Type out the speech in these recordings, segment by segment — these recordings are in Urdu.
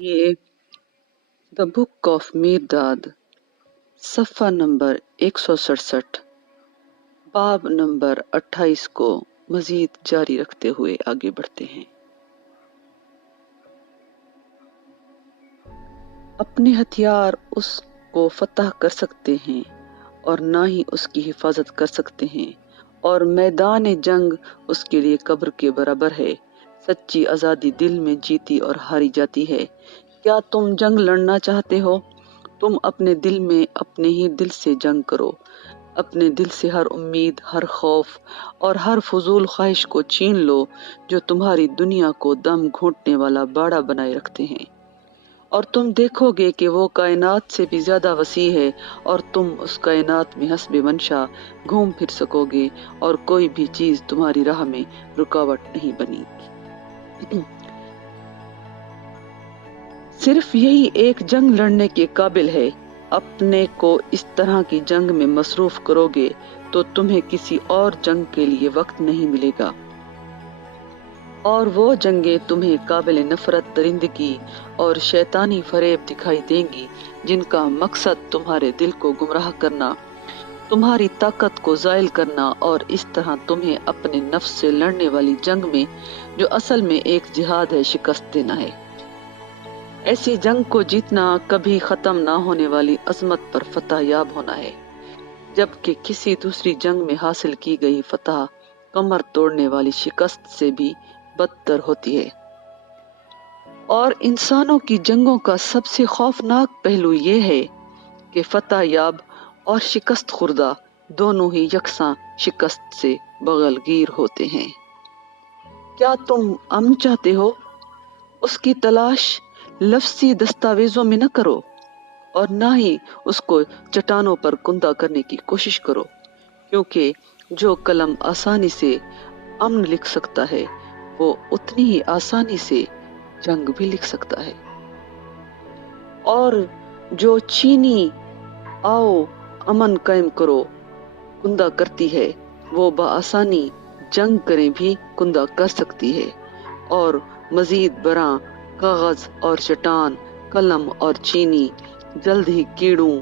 یہ دا بک آف میرداد، صفحہ نمبر 167، باب نمبر 28 کو مزید جاری رکھتے ہوئے آگے بڑھتے ہیں۔ اپنے ہتھیار اس کو فتح کر سکتے ہیں اور نہ ہی اس کی حفاظت کر سکتے ہیں، اور میدان جنگ اس کے لیے قبر کے برابر ہے۔ سچی آزادی دل میں جیتی اور ہاری جاتی ہے۔ کیا تم جنگ لڑنا چاہتے ہو؟ تم اپنے دل میں اپنے ہی دل سے جنگ کرو۔ اپنے دل سے ہر امید، ہر خوف اور ہر فضول خواہش کو چھین لو جو تمہاری دنیا کو دم گھونٹنے والا باڑا بنائے رکھتے ہیں، اور تم دیکھو گے کہ وہ کائنات سے بھی زیادہ وسیع ہے، اور تم اس کائنات میں حسب منشا گھوم پھر سکو گے، اور کوئی بھی چیز تمہاری راہ میں رکاوٹ نہیں بنے گی۔ صرف یہی ایک جنگ لڑنے کے قابل ہے۔ اپنے کو اس طرح کی جنگ میں مصروف کرو گے تو تمہیں کسی اور جنگ کے لیے وقت نہیں ملے گا، اور وہ جنگیں تمہیں قابل نفرت درندگی اور شیطانی فریب دکھائی دیں گی، جن کا مقصد تمہارے دل کو گمراہ کرنا، تمہاری طاقت کو زائل کرنا، اور اس طرح تمہیں اپنے نفس سے لڑنے والی جنگ میں، جو اصل میں ایک جہاد ہے، شکست دینا ہے۔ ایسی جنگ کو جیتنا کبھی ختم نہ ہونے والی عظمت پر فتح یاب ہونا ہے، جبکہ کسی دوسری جنگ میں حاصل کی گئی فتح کمر توڑنے والی شکست سے بھی بدتر ہوتی ہے۔ اور انسانوں کی جنگوں کا سب سے خوفناک پہلو یہ ہے کہ فتح یاب اور شکست خوردہ دونوں ہی یکساں شکست سے بغل گیر ہوتے ہیں۔ کیا تم امن چاہتے ہو؟ اس کی تلاش لفظی دستاویزوں میں نہ کرو، اور نہ ہی اس کو چٹانوں پر کندہ کرنے کی کوشش کرو، کیونکہ جو قلم آسانی سے امن لکھ سکتا ہے، وہ اتنی ہی آسانی سے جنگ بھی لکھ سکتا ہے۔ اور جو چینی آؤ امن قائم کرو کندہ کرتی ہے، وہ بآسانی جنگ کریں بھی کندہ کر سکتی ہے، اور مزید برآں کاغذ اور چٹان، قلم اور چینی جلد ہی کیڑوں،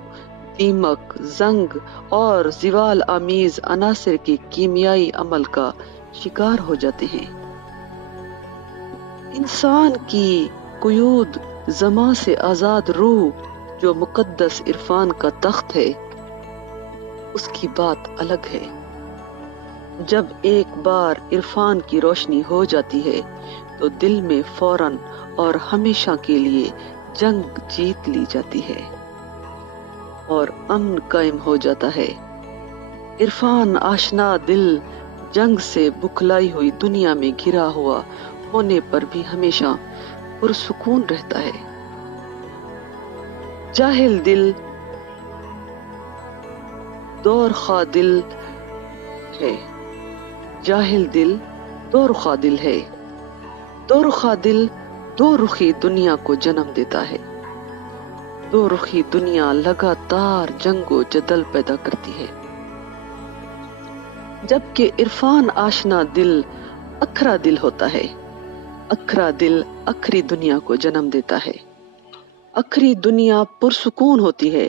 دیمک، زنگ اور زوال آمیز عناصر کے کیمیائی عمل کا شکار ہو جاتے ہیں۔ انسان کی قیود زماں سے آزاد روح، جو مقدس عرفان کا تخت ہے، اس کی بات الگ ہے۔ جب ایک بار عرفان کی روشنی ہو جاتی ہے تو دل میں فوراً اور ہمیشہ کے لیے جنگ جیت لی جاتی ہے اور امن قائم ہو جاتا ہے۔ عرفان آشنا دل جنگ سے بکھلائی ہوئی دنیا میں گھرا ہوا ہونے پر بھی ہمیشہ پرسکون رہتا ہے۔ جاہل دل دور خواہ دل ہے، جاہل دل دو رخا دل ہے۔ دو رخا دل دو رخی دنیا کو جنم دیتا ہے۔ دو رخی دنیا لگاتار جنگ و جدل پیدا کرتی ہے، جبکہ عرفان آشنا دل اکھرا دل ہوتا ہے۔ اکھرا دل اکھری دنیا کو جنم دیتا ہے۔ اکھری دنیا پرسکون ہوتی ہے،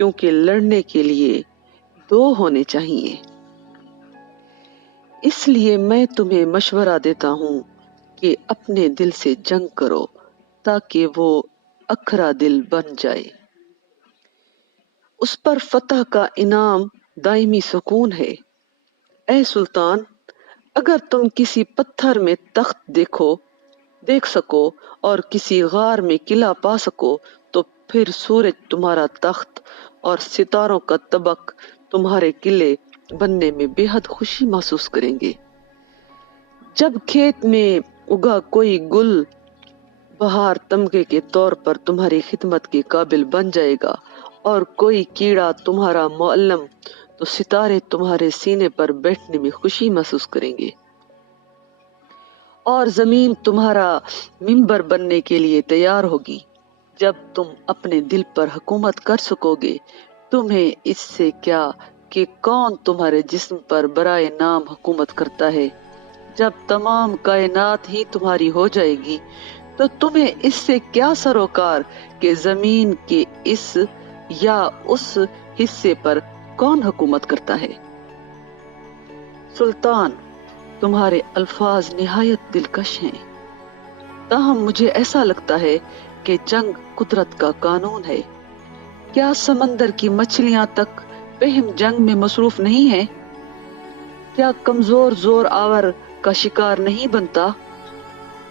کیونکہ لڑنے کے لیے دو ہونے چاہیے۔ اس لیے میں تمہیں مشورہ دیتا ہوں کہ اپنے دل سے جنگ کرو تاکہ وہ اکھرا دل بن جائے۔ اس پر فتح کا انعام دائمی سکون ہے۔ اے سلطان، اگر تم کسی پتھر میں تخت دیکھ سکو اور کسی غار میں قلعہ پا سکو، تو پھر سورج تمہارا تخت اور ستاروں کا طبق تمہارے قلعے بننے میں بے حد خوشی محسوس کریں گے۔ جب کھیت میں اگا کوئی گل بہار تمغے کے طور پر تمہاری خدمت کے قابل بن جائے گا، اور کوئی کیڑا تمہارا معلم، تو ستارے تمہارے سینے پر بیٹھنے میں خوشی محسوس کریں گے، اور زمین تمہارا منبر بننے کے لیے تیار ہوگی۔ جب تم اپنے دل پر حکومت کر سکو گے، تمہیں اس سے کیا کہ کون تمہارے جسم پر برائے نام حکومت کرتا ہے۔ جب تمام کائنات ہی تمہاری ہو جائے گی تو تمہیں اس سے کیا سروکار کہ زمین کے اس یا اس حصے پر کون حکومت کرتا ہے؟ سلطان، تمہارے الفاظ نہایت دلکش ہیں، تاہم مجھے ایسا لگتا ہے کہ جنگ قدرت کا قانون ہے۔ کیا سمندر کی مچھلیاں تک پہم جنگ میں مصروف نہیں ہیں؟ کیا کمزور زور آور کا شکار نہیں بنتا؟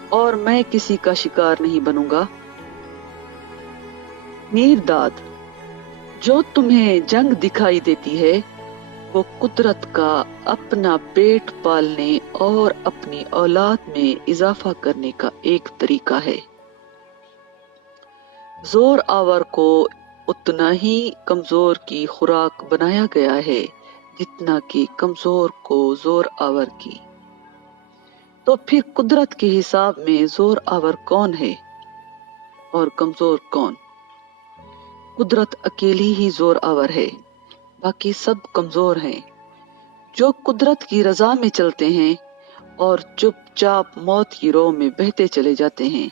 اور میں کسی کا شکار نہیں بنوں گا؟ میرداد، جو تمہیں جنگ دکھائی دیتی ہے وہ قدرت کا اپنا پیٹ پالنے اور اپنی اولاد میں اضافہ کرنے کا ایک طریقہ ہے۔ زور آور کو اتنا ہی کمزور کی خوراک بنایا گیا ہے جتنا کہ کمزور کو زور آور کی۔ تو پھر قدرت کے حساب میں زور آور کون ہے اور کمزور کون؟ قدرت اکیلی ہی زور آور ہے، باقی سب کمزور ہیں۔ جو قدرت کی رضا میں چلتے ہیں اور چپ چاپ موت کی رو میں بہتے چلے جاتے ہیں،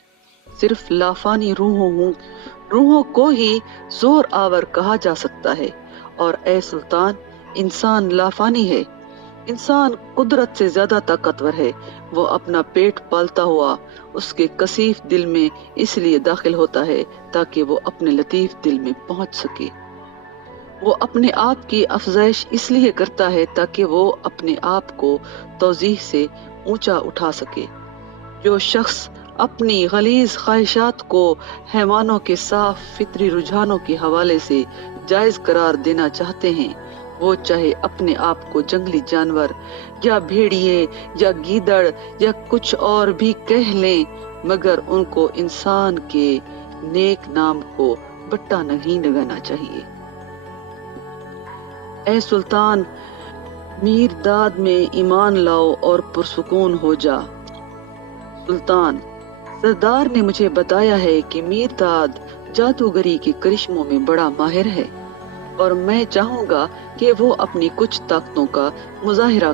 صرف لافانی روحوں کو ہی زور آور کہا جا سکتا ہے۔ اور اے سلطان، انسان لافانی ہے، انسان قدرت سے زیادہ طاقتور ہے۔ وہ اپنا پیٹ پالتا ہوا اس کے کثیف دل میں اس لیے داخل ہوتا ہے تاکہ وہ اپنے لطیف دل میں پہنچ سکے۔ وہ اپنے آپ کی افزائش اس لیے کرتا ہے تاکہ وہ اپنے آپ کو توضیح سے اونچا اٹھا سکے۔ جو شخص اپنی غلیظ خواہشات کو حیوانوں کے صاف فطری رجحانوں کے حوالے سے جائز قرار دینا چاہتے ہیں، وہ چاہے اپنے آپ کو جنگلی جانور یا بھیڑیے یا گیدڑ یا کچھ اور بھی کہہ لیں، مگر ان کو انسان کے نیک نام کو بٹا نہیں لگانا چاہیے۔ اے سلطان، میرداد میں ایمان لاؤ اور پرسکون ہو جا۔ سلطان، سردار نے مجھے بتایا ہے کہ میرداد جادوگری کے کرشموں میں بڑا ماہر ہے، اور میں چاہوں گا کہ وہ اپنی کچھ طاقتوں کا مظاہرہ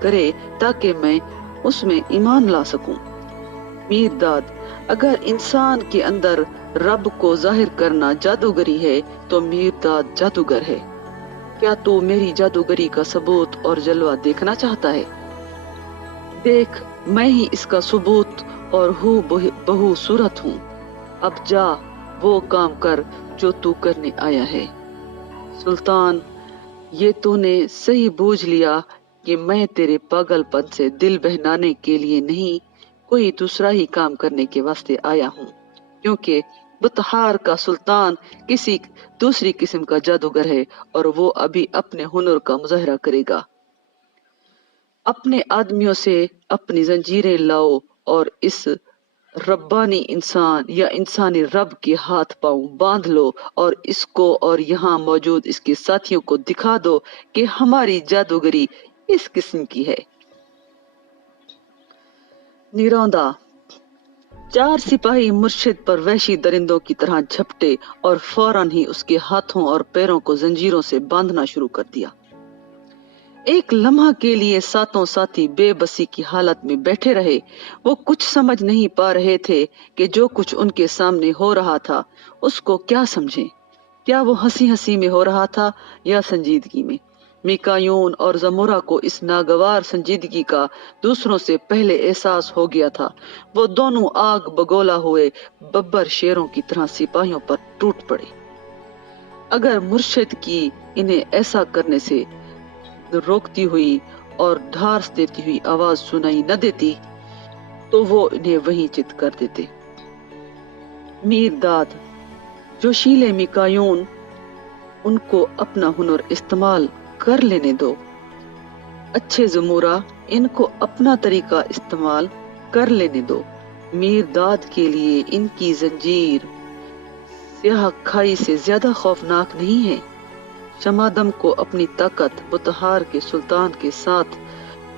کرے تاکہ میں اس میں ایمان لا سکوں۔ میرداد، اگر انسان کے اندر رب کو ظاہر کرنا جادوگری ہے تو میرداد جادوگر ہے۔ کیا تو میری جادوگری کا ثبوت اور جلوہ دیکھنا چاہتا ہے؟ دیکھ، میں ہی اس کا ثبوت اور بہو صورت ہوں۔ اب جا وہ کام کر جو تو کرنے آیا ہے۔ سلطان، یہ تو نے صحیح بوجھ لیا کہ میں تیرے پاگل پن سے دل بہلانے کے لیے نہیں، کوئی دوسرا ہی کام کرنے کے واسطے آیا ہوں، کیونکہ بتہار کا سلطان کسی دوسری قسم کا جادوگر ہے اور وہ ابھی اپنے ہنر کا مظاہرہ کرے گا۔ اپنے آدمیوں سے اپنی زنجیریں لاؤ اور اس ربانی انسان یا انسانی رب کے ہاتھ پاؤں باندھ لو اور اس کو اور یہاں موجود اس کے ساتھیوں کو دکھا دو کہ ہماری جادوگری اس قسم کی ہے۔ نیروندا، 4 سپاہی مرشد پر وحشی درندوں کی طرح جھپٹے اور فوراً ہی اس کے ہاتھوں اور پیروں کو زنجیروں سے باندھنا شروع کر دیا۔ ایک لمحہ کے لیے ساتوں ساتھی بے بسی کی حالت میں بیٹھے رہے۔ وہ کچھ سمجھ نہیں پا رہے تھے کہ جو کچھ ان کے سامنے ہو رہا تھا اس کو کیا سمجھیں۔ کیا وہ ہنسی ہنسی میں ہو رہا تھا یا سنجیدگی میں؟ میکایون اور زمورا کو اس ناگوار سنجیدگی کا دوسروں سے پہلے احساس ہو گیا تھا۔ وہ دونوں آگ بگولا ہوئے ببر شیروں کی طرح سپاہیوں پر ٹوٹ پڑے۔ اگر مرشد کی انہیں ایسا کرنے سے روکتی ہوئی اور ڈھارس دیتی ہوئی آواز سنائی نہ دیتی تو وہ انہیں وہیں چت کر دیتے۔ میرداد، جوشیلے میکایون، ان کو اپنا ہنر استعمال کر لینے دو۔ اچھے زمورہ، ان کو اپنا طریقہ استعمال کر لینے دو۔ میرداد کے لیے ان کی زنجیر سیاہ کھائی سے زیادہ خوفناک نہیں ہے۔ شمادم کو اپنی طاقت بتہار کے سلطان کے ساتھ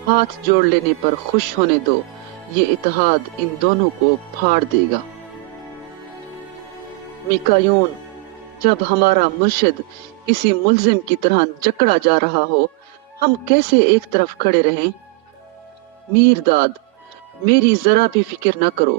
ہاتھ جوڑ لینے پر خوش ہونے دو، یہ اتحاد ان دونوں کو پھاڑ دے گا۔ میکایون، جب ہمارا مرشد کسی ملزم کی طرح جکڑا جا رہا ہو، ہم کیسے ایک طرف کھڑے رہیں؟ میرداد، میری ذرا بھی فکر نہ کرو،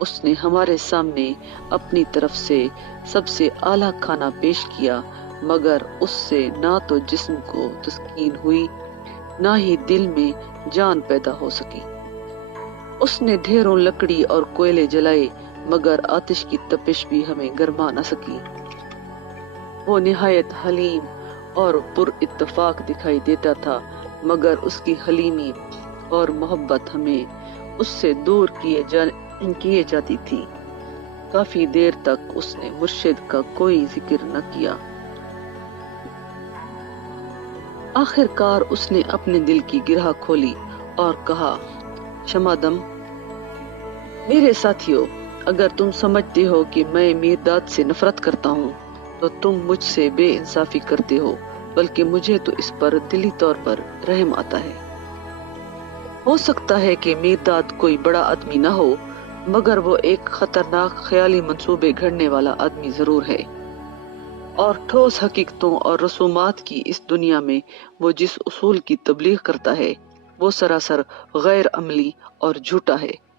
اس نے ہمارے سامنے اپنی طرف سے سب سے اعلیٰ کھانا پیش کیا، مگر اس سے نہ تو جسم کو تسکین ہوئی نہ ہی دل میں جان پیدا ہو سکی۔ اس نے ڈھیروں لکڑی اور کوئلے جلائے، مگر آتش کی تپش بھی ہمیں گرما نہ سکی۔ وہ نہایت حلیم اور پر اتفاق دکھائی دیتا تھا، مگر اس کی حلیمی اور محبت ہمیں اس سے دور کیے جاتی تھی۔ کافی دیر تک اس نے مرشد کا کوئی ذکر نہ کیا۔ آخر کار اس نے اپنے دل کی گرہ کھولی اور کہا، شمادم، میرے ساتھیو، اگر تم سمجھتے ہو کہ میں میرداد سے نفرت کرتا ہوں تو تم مجھ سے بے انصافی کرتے ہو، بلکہ مجھے تو اس پر دلی طور پر رحم آتا ہے۔ ہو سکتا ہے کہ میرداد کوئی بڑا آدمی نہ ہو، مگر وہ ایک خطرناک خیالی منصوبے گھڑنے والا آدمی ضرور ہے، اور ٹھوس حقیقتوں اور رسومات کی اس دنیا میں وہ جس اصول کی تبلیغ کرتا ہے وہ سراسر غیر عملی اور جھوٹا ہے۔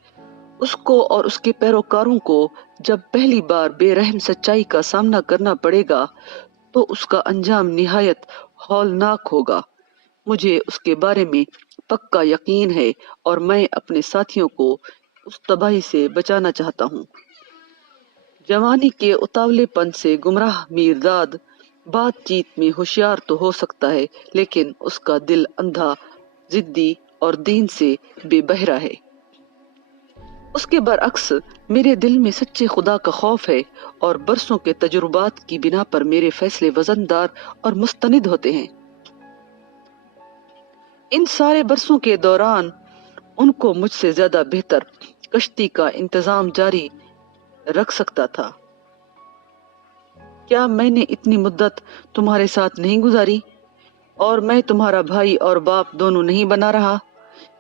اس کو اور اس کے پیروکاروں کو جب پہلی بار بے رحم سچائی کا سامنا کرنا پڑے گا تو اس کا انجام نہایت ہولناک ہوگا۔ مجھے اس کے بارے میں پکا یقین ہے، اور میں اپنے ساتھیوں کو اس تباہی سے بچانا چاہتا ہوں۔ جوانی کے اتاولے پن سے گمراہ میرداد بات چیت میں ہوشیار تو ہو سکتا ہے، لیکن اس کا دل اندھا، ضدی اور دین سے بے بہرا ہے۔ اس کے برعکس میرے دل میں سچے خدا کا خوف ہے، اور برسوں کے تجربات کی بنا پر میرے فیصلے وزندار اور مستند ہوتے ہیں۔ ان سارے برسوں کے دوران ان کو مجھ سے زیادہ بہتر کشتی کا انتظام جاری رکھ سکتا تھا۔ کیا میں نے اتنی مدت تمہارے ساتھ نہیں گزاری، اور میں تمہارا بھائی اور باپ دونوں نہیں بنا رہا؟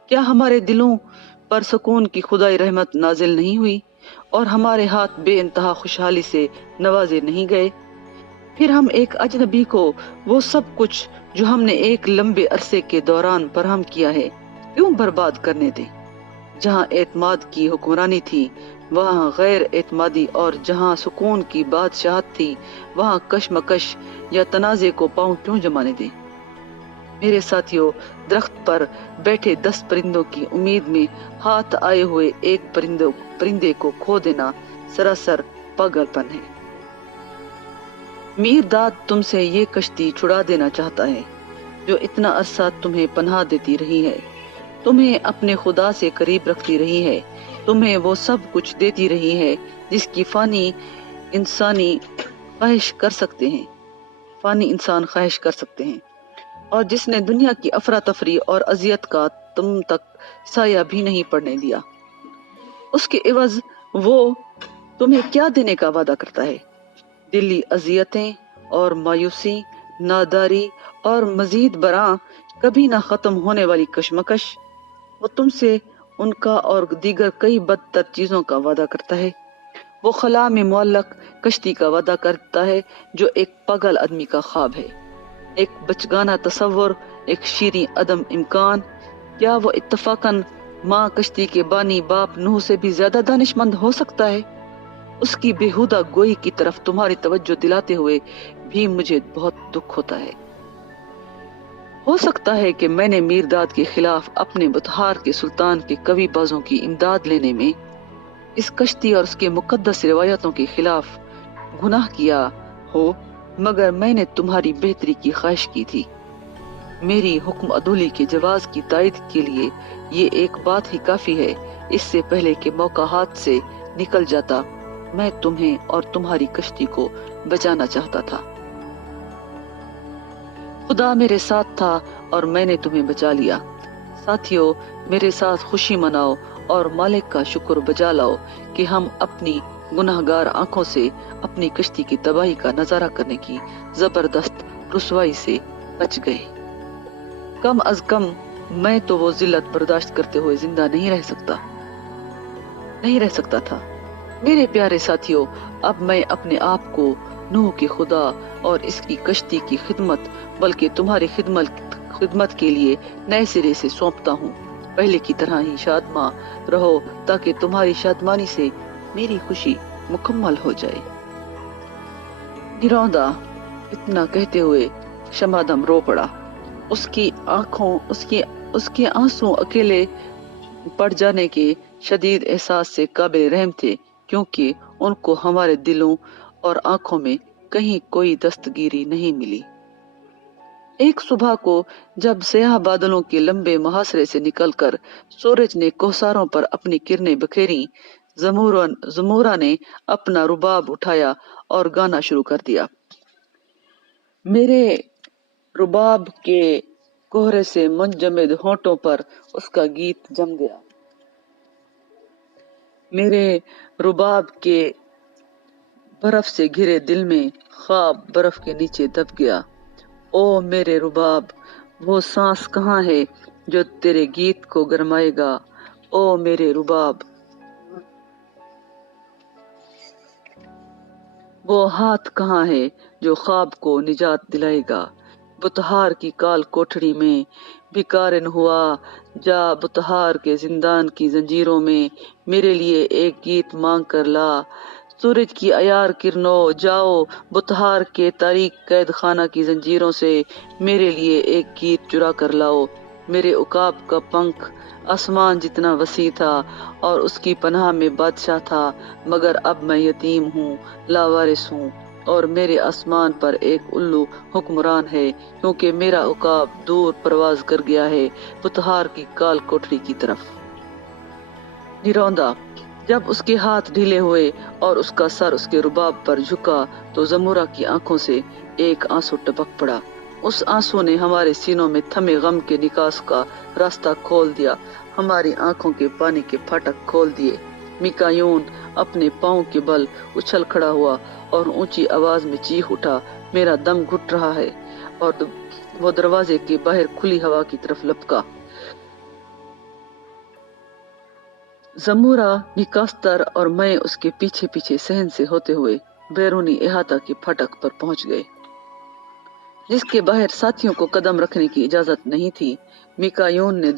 کیا ہمارے دلوں پر سکون کی خدائی رحمت نازل نہیں ہوئی، اور ہمارے ہاتھ بے انتہا خوشحالی سے نوازے نہیں گئے؟ پھر ہم ایک اجنبی کو وہ سب کچھ جو ہم نے ایک لمبے عرصے کے دوران فراہم کیا ہے کیوں برباد کرنے دیں؟ جہاں اعتماد کی حکمرانی تھی وہاں غیر اعتمادی، اور جہاں سکون کی بادشاہت تھی وہاں کشمکش یا تنازع کو پاؤں کیوں جمانے دیں؟ میرے ساتھیوں، درخت پر بیٹھے 10 پرندوں کی امید میں ہاتھ آئے ہوئے ایک پرندے کو کھو دینا سراسر پاگل پن ہے۔ میرداد تم سے یہ کشتی چھڑا دینا چاہتا ہے جو اتنا عرصہ تمہیں پناہ دیتی رہی ہے، تمہیں اپنے خدا سے قریب رکھتی رہی ہے، تمہیں وہ سب کچھ دیتی رہی ہے جس کی فانی انسان خواہش کر سکتے ہیں، اور جس نے دنیا کی افراتفری اور اذیت کا تم تک سایہ بھی نہیں پڑنے دیا۔ اس کے عوض وہ تمہیں کیا دینے کا وعدہ کرتا ہے؟ دلی اذیتیں اور مایوسی، ناداری اور مزید برآں کبھی نہ ختم ہونے والی کشمکش۔ وہ تم سے ان کا اور دیگر کئی بدتر چیزوں کا وعدہ کرتا ہے۔ وہ خلا میں معلق کشتی کا وعدہ کرتا ہے جو ایک پاگل آدمی کا خواب ہے، ایک بچگانہ تصور، ایک شیریں عدم امکان۔ کیا وہ اتفاقاً ماں کشتی کے بانی باپ نوح سے بھی زیادہ دانش مند ہو سکتا ہے؟ اس کی بےہودہ گوئی کی طرف تمہاری توجہ دلاتے ہوئے بھی مجھے بہت دکھ ہوتا ہے۔ ہو سکتا ہے کہ میں نے میرداد کے خلاف اپنے بطحار کے سلطان کے قوی بازوں کی امداد لینے میں اس کشتی اور اس کے مقدس روایتوں کے خلاف گناہ کیا ہو، مگر میں نے تمہاری بہتری کی خواہش کی تھی۔ میری حکم عدولی کے جواز کی تائید کے لیے یہ ایک بات ہی کافی ہے۔ اس سے پہلے کہ موقع ہاتھ سے نکل جاتا میں تمہیں اور تمہاری کشتی کو بچانا چاہتا تھا۔ خدا میرے ساتھ تھا اور میں نے تمہیں بچا لیا۔ ساتھیو، میرے ساتھ خوشی مناؤ اور مالک کا شکر بجا لاؤ کہ ہم اپنی گناہگار آنکھوں سے اپنی کشتی کی تباہی کا نظارہ کرنے کی زبردست رسوائی سے بچ گئے۔ کم از کم میں تو وہ ذلت برداشت کرتے ہوئے زندہ نہیں رہ سکتا تھا۔ میرے پیارے ساتھیو، اب میں اپنے آپ کو نوح کے خدا اور اس کی کشتی کی خدمت بلکہ تمہاری خدمت کے لیے نئے سرے سے سونپتا ہوں۔ پہلے کی طرح ہی شادماں رہو تاکہ تمہاری شادمانی سے میری خوشی مکمل ہو جائے۔ نروندا اتنا کہتے ہوئے شمادم رو پڑا۔ اس کی آنکھوں اس کے آنسو اکیلے پڑ جانے کے شدید احساس سے قابل رحم تھے، کیونکہ ان کو ہمارے دلوں اور آنکھوں میں کہیں کوئی دستگیری نہیں ملی۔ ایک صبح کو جب سیاہ بادلوں کے لمبے محاصرے سے نکل کر سورج نے کوہساروں پر اپنی کرنیں بکھیری، زمورہ نے اپنا رباب اٹھایا اور گانا شروع کر دیا۔ میرے رباب کے کوہرے سے منجمد ہونٹوں پر اس کا گیت جم گیا۔ میرے رباب کے برف سے گھرے دل میں خواب برف کے نیچے دب گیا۔ او میرے رباب، وہ سانس کہاں ہے جو تیرے گیت کو گرمائے گا؟ او میرے رباب، وہ ہاتھ کہاں ہے جو خواب کو نجات دلائے گا؟ بتہار کی کال کوٹھڑی میں بھکارن ہوا جا، بتہار کے زندان کی زنجیروں میں میرے لیے ایک گیت مانگ کر لا۔ سورج کی عیار کرنوں جاؤ، بتہار کے تاریک قید خانہ کی زنجیروں سے میرے لیے ایک گیت چرا کر لاؤ۔ میرے عقاب کا پنکھ آسمان جتنا وسیع تھا اور اس کی پناہ میں بادشاہ تھا، مگر اب میں یتیم ہوں، لاوارث ہوں، اور میرے آسمان پر ایک الو حکمران ہے، کیونکہ میرا عقاب دور پرواز کر گیا ہے بتہار کی کال کوٹری کی طرف۔ نروندا جب اس کے ہاتھ ڈھیلے ہوئے اور اس کا سر اس کے رباب پر جھکا تو زمورہ کی آنکھوں سے ایک آنسو ٹپک پڑا۔ اس آنسو نے ہمارے سینوں میں تھمے غم کے نکاس کا راستہ کھول دیا، ہماری آنکھوں کے پانی کے پھاٹک کھول دیے۔ میکایون اپنے پاؤں کے بل اچھل کھڑا ہوا اور اونچی آواز میں چیخ اٹھا، میرا دم گھٹ رہا ہے، اور وہ دروازے کے باہر کھلی ہوا کی طرف لپکا۔ زمورہ، نکاستر اور میں اس کے پیچھے پیچھے صحن سے ہوتے ہوئے بیرونی احاطہ کے پھٹک پر پہنچ گئے، جس کے باہر ساتھیوں کو قدم رکھنے کی اجازت نہیں تھی۔ میکایون نے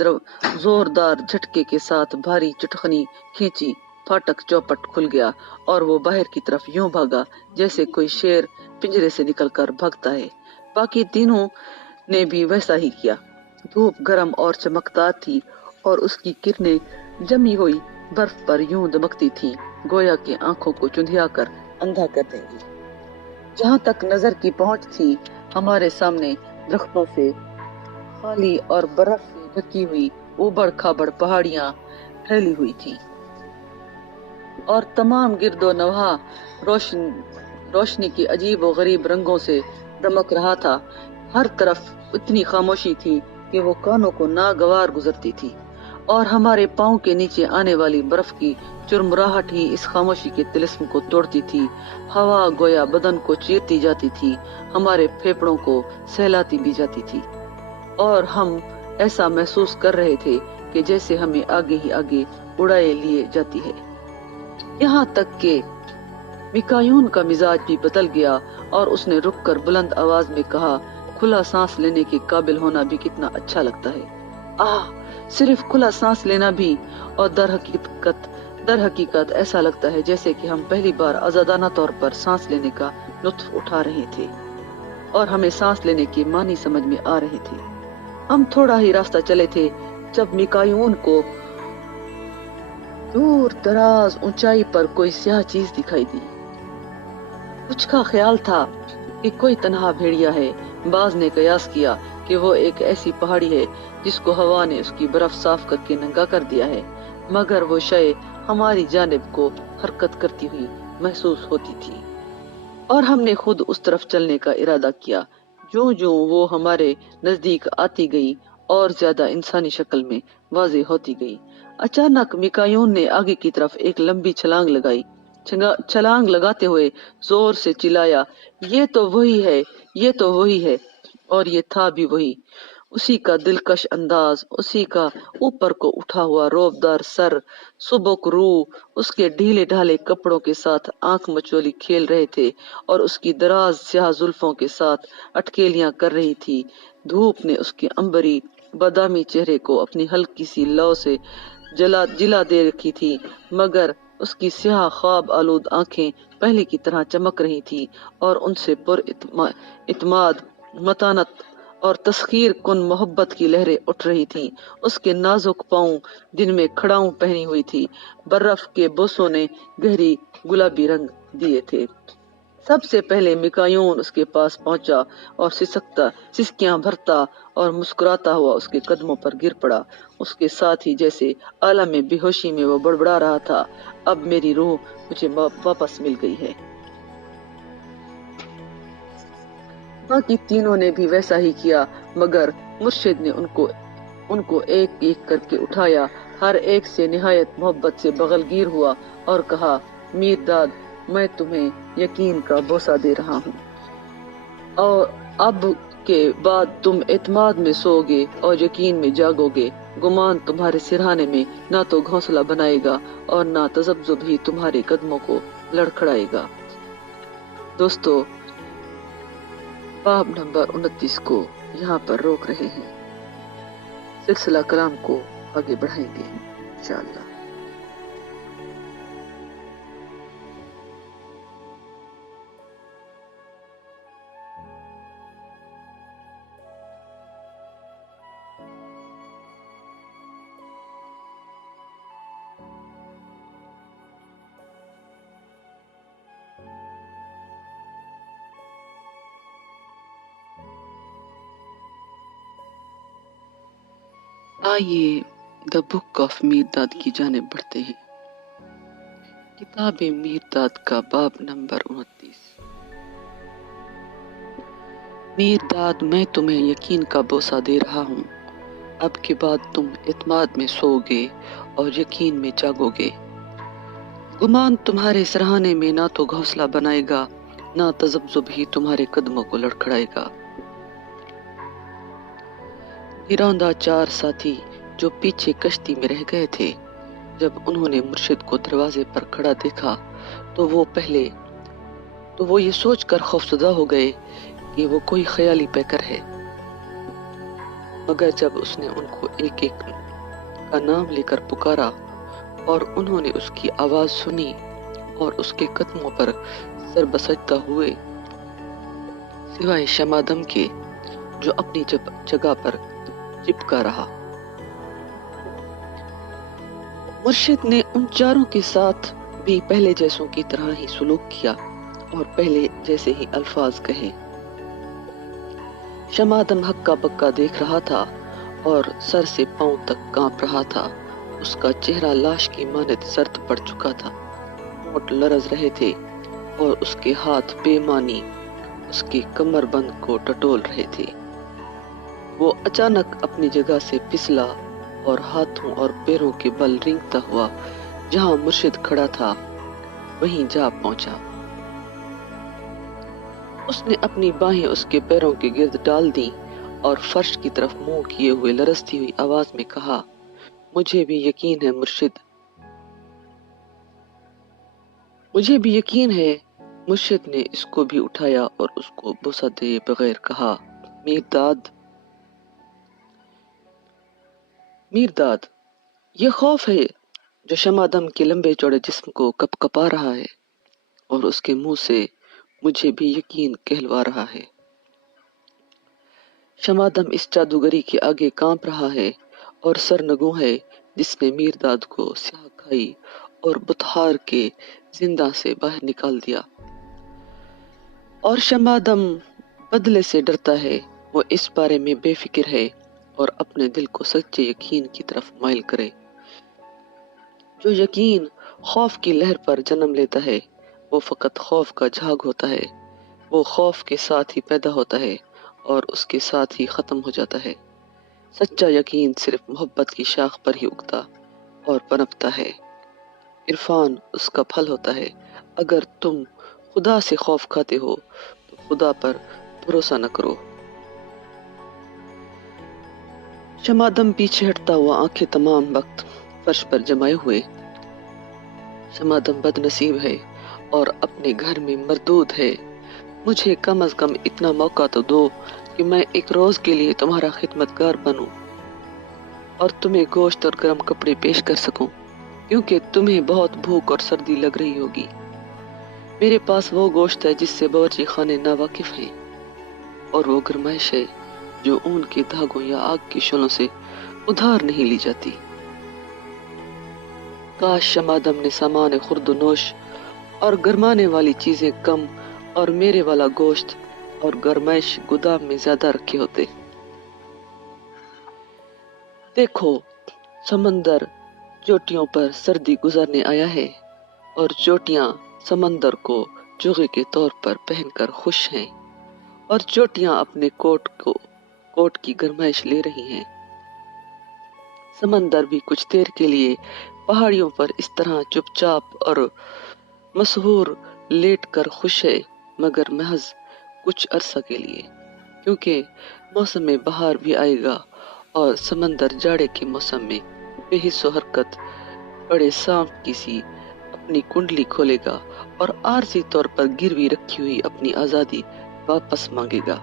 زوردار جھٹکے کے ساتھ بھاری چٹخنی کھینچی، پھاٹک چوپٹ کھل گیا اور وہ باہر کی طرف یوں بھاگا جیسے کوئی شیر پنجرے سے نکل کر بھاگتا ہے۔ باقی تینوں نے بھی ویسا ہی کیا۔ دھوپ گرم اور چمکدار تھی اور اس کی کرنیں جمی ہوئی برف پر یوں دمکتی تھیں گویا کہ آنکھوں کو چندھیا کر اندھا کر دیں گی۔ جہاں تک نظر کی پہنچ تھی ہمارے سامنے درختوں سے خالی اور برف سے ڈھکی ہوئی اوبڑ کھابڑ پہاڑیاں پھیلی ہوئی تھی، اور تمام گرد و نواح روشنی کے عجیب و غریب رنگوں سے دمک رہا تھا۔ ہر طرف اتنی خاموشی تھی کہ وہ کانوں کو ناگوار گزرتی تھی، اور ہمارے پاؤں کے نیچے آنے والی برف کی چرمراہٹ ہی اس خاموشی کے طلسم کو توڑتی تھی۔ ہوا گویا بدن کو چیرتی جاتی تھی، ہمارے پھیپڑوں کو سہلاتی بھی جاتی تھی، اور ہم ایسا محسوس کر رہے تھے کہ جیسے ہمیں آگے ہی آگے اڑائے لیے جاتی ہے۔ یہاں تک کہ میکایون کا مزاج بھی بدل گیا اور اس نے رک کر بلند آواز میں کہا، کھلا سانس لینے کے قابل ہونا بھی کتنا اچھا لگتا ہے۔ صرف کھلا سانس لینا بھی، اور در حقیقت ایسا لگتا ہے جیسے کہ ہم پہلی بار آزادانہ طور پر سانس لینے کا لطف اٹھا رہے تھے اور ہمیں سانس لینے کے معنی سمجھ میں آ رہے تھے۔ ہم تھوڑا ہی راستہ چلے تھے جب میکایون کو دور دراز اونچائی پر کوئی سیاہ چیز دکھائی دی۔ کچھ کا خیال تھا کہ کوئی تنہا بھیڑیا ہے، بعض نے قیاس کیا کہ وہ ایک ایسی پہاڑی ہے جس کو ہوا نے اس کی برف صاف کر کے ننگا کر دیا ہے، مگر وہ شے ہماری جانب کو حرکت کرتی ہوئی محسوس ہوتی تھی، اور ہم نے خود اس طرف چلنے کا ارادہ کیا۔ جوں جوں وہ ہمارے نزدیک آتی گئی اور زیادہ انسانی شکل میں واضح ہوتی گئی، اچانک میکایون نے آگے کی طرف ایک لمبی چھلانگ لگائی۔ چھلانگ لگاتے ہوئے زور سے چلایا، یہ تو وہی ہے، یہ تو وہی ہے، اور یہ تھا بھی وہی۔ اسی کا دلکش انداز، اسی کا اوپر کو اٹھا ہوا روبدار سر، سبک روح اس کے ڈھیلے ڈھالے کپڑوں کے ساتھ آنکھ مچولی کھیل رہے تھے اور اس کی دراز سیاہ زلفوں کے ساتھ اٹکیلیاں کر رہی تھی۔ دھوپ نے اس کے عنبری بادامی چہرے کو اپنی ہلکی سی لو سے جلا دے رکھی تھی، مگر اس کی سیاہ خواب آلود آنکھیں پہلے کی طرح چمک رہی تھی اور ان سے پر اعتماد، متانت اور تسخیر کن محبت کی لہریں اٹھ رہی تھیں۔ اس کے نازک پاؤں جن میں کھڑاؤں پہنی ہوئی تھی، برف کے بوسوں نے گہری گلابی رنگ دیے تھے۔ سب سے پہلے میکایون اس کے پاس پہنچا اور سسکیاں بھرتا اور مسکراتا ہوا اس کے قدموں پر گر پڑا۔ اس کے ساتھ ہی جیسے عالم بے ہوشی میں وہ بڑبڑا رہا تھا، اب میری روح مجھے واپس مل گئی ہے۔ باقی تینوں نے بھی ویسا ہی کیا، مگر مرشد نے ان کو ایک ایک کر کے اٹھایا، ہر ایک سے نہایت محبت سے بغل گیر ہوا اور کہا، میر داد، میں تمہیں یقین کا بوسہ دے رہا ہوں، اور اب کے بعد تم اعتماد میں سو گے اور یقین میں جاگو گے۔ گمان تمہارے سرہانے میں نہ تو گھونسلہ بنائے گا اور نہ تذبذب ہی تمہارے قدموں کو لڑکھڑائے گا۔ دوستو، باب نمبر 29 کو یہاں پر روک رہے ہیں، سلسلہ کلام کو آگے بڑھائیں گے انشاءاللہ۔ آئیے دا بک آف میر داد کی جانب بڑھتے ہیں۔ کتاب میر داد کا باب نمبر 29۔ میر داد، میں تمہیں یقین کا بوسہ دے رہا ہوں، اب کے بعد تم اعتماد میں سو گے اور یقین میں جاگو گے۔ گمان تمہارے سرہانے میں نہ تو گھونسلہ بنائے گا، نہ تذبذب ہی تمہارے قدموں کو لڑکھڑائے گا۔ گراندہ چار ساتھی جو پیچھے کشتی میں رہ گئے تھے، جب انہوں نے مرشد کو دروازے پر کھڑا دیکھا تو وہ یہ سوچ کر خوفزدہ ہو گئے کہ وہ کوئی خیالی پیکر ہے، مگر جب اس نے ان کو ایک ایک کا نام لے کر پکارا اور انہوں نے اس کی آواز سنی اور اس کے قدموں پر سر بسجدہ ہوئے، سوائے شمادم کے جو اپنی جگہ پر چپکا رہا۔ مرشد نے ان چاروں کے ساتھ بھی پہلے جیسوں کی طرح ہی سلوک کیا اور پہلے جیسے ہی الفاظ کہے۔ شمادم ہکا بکا دیکھ رہا تھا اور سر سے پاؤں تک کانپ رہا تھا۔ اس کا چہرہ لاش کی مانند زرد پڑ چکا تھا، ہونٹ لرز رہے تھے اور اس کے ہاتھ بے معنی اس کے کمر بند کو ٹٹول رہے تھے۔ وہ اچانک اپنی جگہ سے پھسلا اور ہاتھوں اور پیروں کے بل رینگتا ہوا جہاں مرشد کھڑا تھا وہیں جا پہنچا۔ اس نے اپنی باہیں اس کے پیروں کے گرد ڈال دیں اور فرش کی طرف منہ کیے ہوئے لرزتی ہوئی آواز میں کہا، مجھے بھی یقین ہے مرشد، مجھے بھی یقین ہے۔ مرشد نے اس کو بھی اٹھایا اور اس کو بوسہ دیے بغیر کہا، میر داد، یہ خوف ہے جو شمادم کے لمبے چوڑے جسم کو کپ کپا رہا ہے اور اس کے منہ سے مجھے بھی یقین کہلوا رہا ہے۔ شمادم اس جادوگری کے آگے کانپ رہا ہے اور سرنگوں ہے جس نے میر داد کو سیاہ کھائی اور بطحار کے زندہ سے باہر نکال دیا۔ اور شمادم بدلے سے ڈرتا ہے، وہ اس بارے میں بے فکر ہے اور اپنے دل کو سچے یقین کی طرف مائل کرے۔ جو یقین خوف کی لہر پر جنم لیتا ہے وہ فقط خوف کا جھاگ ہوتا ہے، وہ خوف کے ساتھ ہی پیدا ہوتا ہے اور اس کے ساتھ ہی ختم ہو جاتا ہے۔ سچا یقین صرف محبت کی شاخ پر ہی اگتا اور پنپتا ہے۔ عرفان اس کا پھل ہوتا ہے۔ اگر تم خدا سے خوف کھاتے ہو تو خدا پر بھروسہ نہ کرو۔ شمادم پیچھے ہٹتا ہوا آنکھیں تمام وقت فرش پر جمائے ہوئے۔ شمادم بد نصیب ہے اور اپنے گھر میں مردود ہے۔ مجھے کم از کم اتنا موقع تو دو کہ میں ایک روز کے لیے تمہارا خدمتگار بنوں اور تمہیں گوشت اور گرم کپڑے پیش کر سکوں، کیونکہ تمہیں بہت بھوک اور سردی لگ رہی ہوگی۔ میرے پاس وہ گوشت ہے جس سے باورچی خانے ناواقف ہیں، اور وہ گرمائش ہے جو اون کے دھاگوں یا آگ کی شعلوں سے ادھار نہیں لی جاتی۔ کاش شمادم نے سامان خورد و نوش اور گرمانے والی چیزیں کم اور میرے والا گوشت اور گرمائش گودام میں زیادہ رکھے ہوتے۔ دیکھو، سمندر چوٹیوں پر سردی گزارنے آیا ہے، اور چوٹیاں سمندر کو چوغے کے طور پر پہن کر خوش ہیں، اور چوٹیاں اپنے کوٹ کی گرمائش لے رہی ہیں۔ سمندر بھی کچھ دیر کے لیے پہاڑیوں پر اس طرح چپ چاپ اور مسحور لیٹ کر خوش ہے، مگر محض کچھ عرصہ کے لیے، کیونکہ موسم بہار بھی آئے گا اور سمندر جاڑے کے موسم میں بے حس و حرکت بڑے سانپ کی سی اپنی کنڈلی کھولے گا اور عارضی طور پر گروی رکھی ہوئی اپنی آزادی واپس مانگے گا۔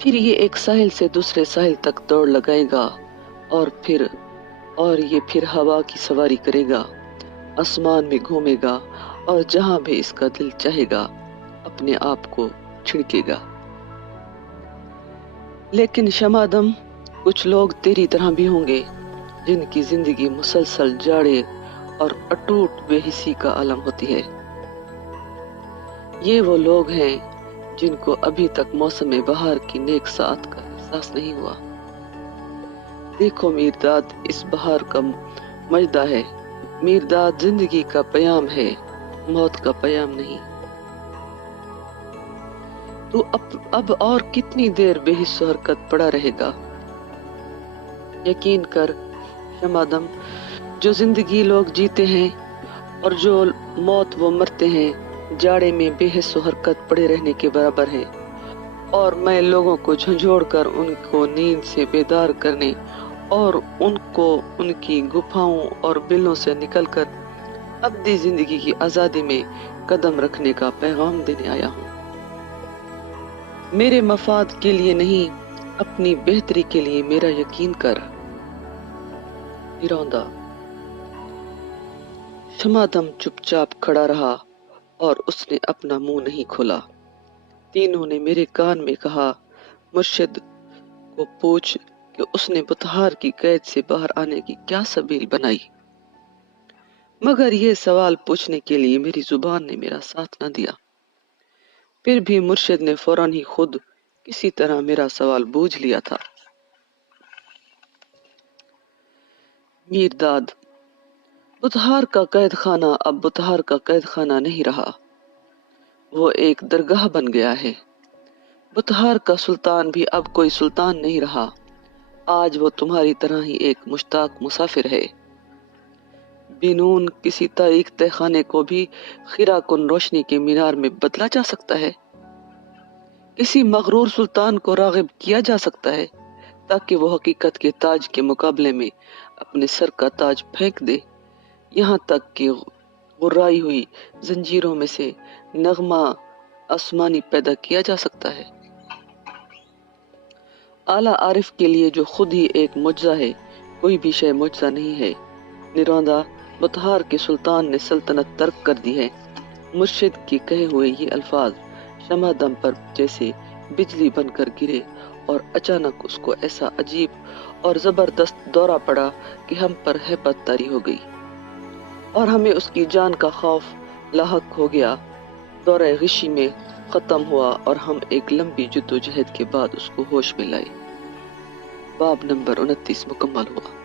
پھر یہ ایک ساحل سے دوسرے ساحل تک دوڑ لگائے گا، اور یہ پھر ہوا کی سواری کرے گا، آسمان میں گھومے گا، اور جہاں بھی اس کا دل چاہے گا اپنے آپ کو چھڑکے گا۔ لیکن شمادم، کچھ لوگ تیری طرح بھی ہوں گے جن کی زندگی مسلسل جاڑے اور اٹوٹ بے حسی کا عالم ہوتی ہے۔ یہ وہ لوگ ہیں جن کو ابھی تک موسم بہار کی نیک ساعت کا احساس نہیں ہوا۔ دیکھو میرداد، اس بہار کا مجدہ ہے۔ میرداد زندگی کا پیام ہے، موت کا پیام نہیں۔ تو اب اور کتنی دیر بے حس و حرکت پڑا رہے گا؟ یقین کر شمادم، جو زندگی لوگ جیتے ہیں اور جو موت وہ مرتے ہیں، جاڑے میں بے حس و حرکت پڑے رہنے کے برابر ہے، اور میں لوگوں کو جھنجھوڑ کر ان کو نیند سے بیدار کرنے اور ان کو ان کی گپھاؤں اور بلوں سے نکل کر ابدی زندگی کی آزادی میں قدم رکھنے کا پیغام دینے آیا ہوں۔ میرے مفاد کے لیے نہیں، اپنی بہتری کے لیے میرا یقین کر۔ نروندا۔ شمادم چپ چاپ کھڑا رہا اور اس نے اپنا منہ نہیں کھولا۔ تینوں نے میرے کان میں کہا، مرشد کو پوچھ کہ اس نے بطحار کی قید سے باہر آنے کی کیا سبیل بنائی، مگر یہ سوال پوچھنے کے لیے میری زبان نے میرا ساتھ نہ دیا۔ پھر بھی مرشد نے فوراً ہی خود کسی طرح میرا سوال بوجھ لیا تھا۔ میرداد، بطحار کا قید خانہ اب بطحار کا قید خانہ نہیں رہا، وہ ایک درگاہ بن گیا ہے۔ بطحار کا سلطان بھی اب کوئی سلطان نہیں رہا، آج وہ تمہاری طرح ہی ایک مشتاق مسافر ہے۔ بینون کسی تاریخ تہ خانے کو بھی خیرہ کن روشنی کے مینار میں بدلا جا سکتا ہے، کسی مغرور سلطان کو راغب کیا جا سکتا ہے تاکہ وہ حقیقت کے تاج کے مقابلے میں اپنے سر کا تاج پھینک دے، یہاں تک کہ غرائی ہوئی زنجیروں میں سے نغمہ آسمانی پیدا کیا جا سکتا ہے۔ اعلیٰ عارف کے لیے جو خود ہی ایک معجزہ ہے، کوئی بھی شے معجزہ نہیں ہے۔ نروندا، بطحار کے سلطان نے سلطنت ترک کر دی ہے۔ مرشد کے کہے ہوئے یہ الفاظ شمادم پر جیسے بجلی بن کر گرے، اور اچانک اس کو ایسا عجیب اور زبردست دورہ پڑا کہ ہم پر ہیبت طاری ہو گئی، اور ہمیں اس کی جان کا خوف لاحق ہو گیا۔ دورہ غشی میں ختم ہوا اور ہم ایک لمبی جدوجہد کے بعد اس کو ہوش میں لائے۔ باب نمبر 29 مکمل ہوا۔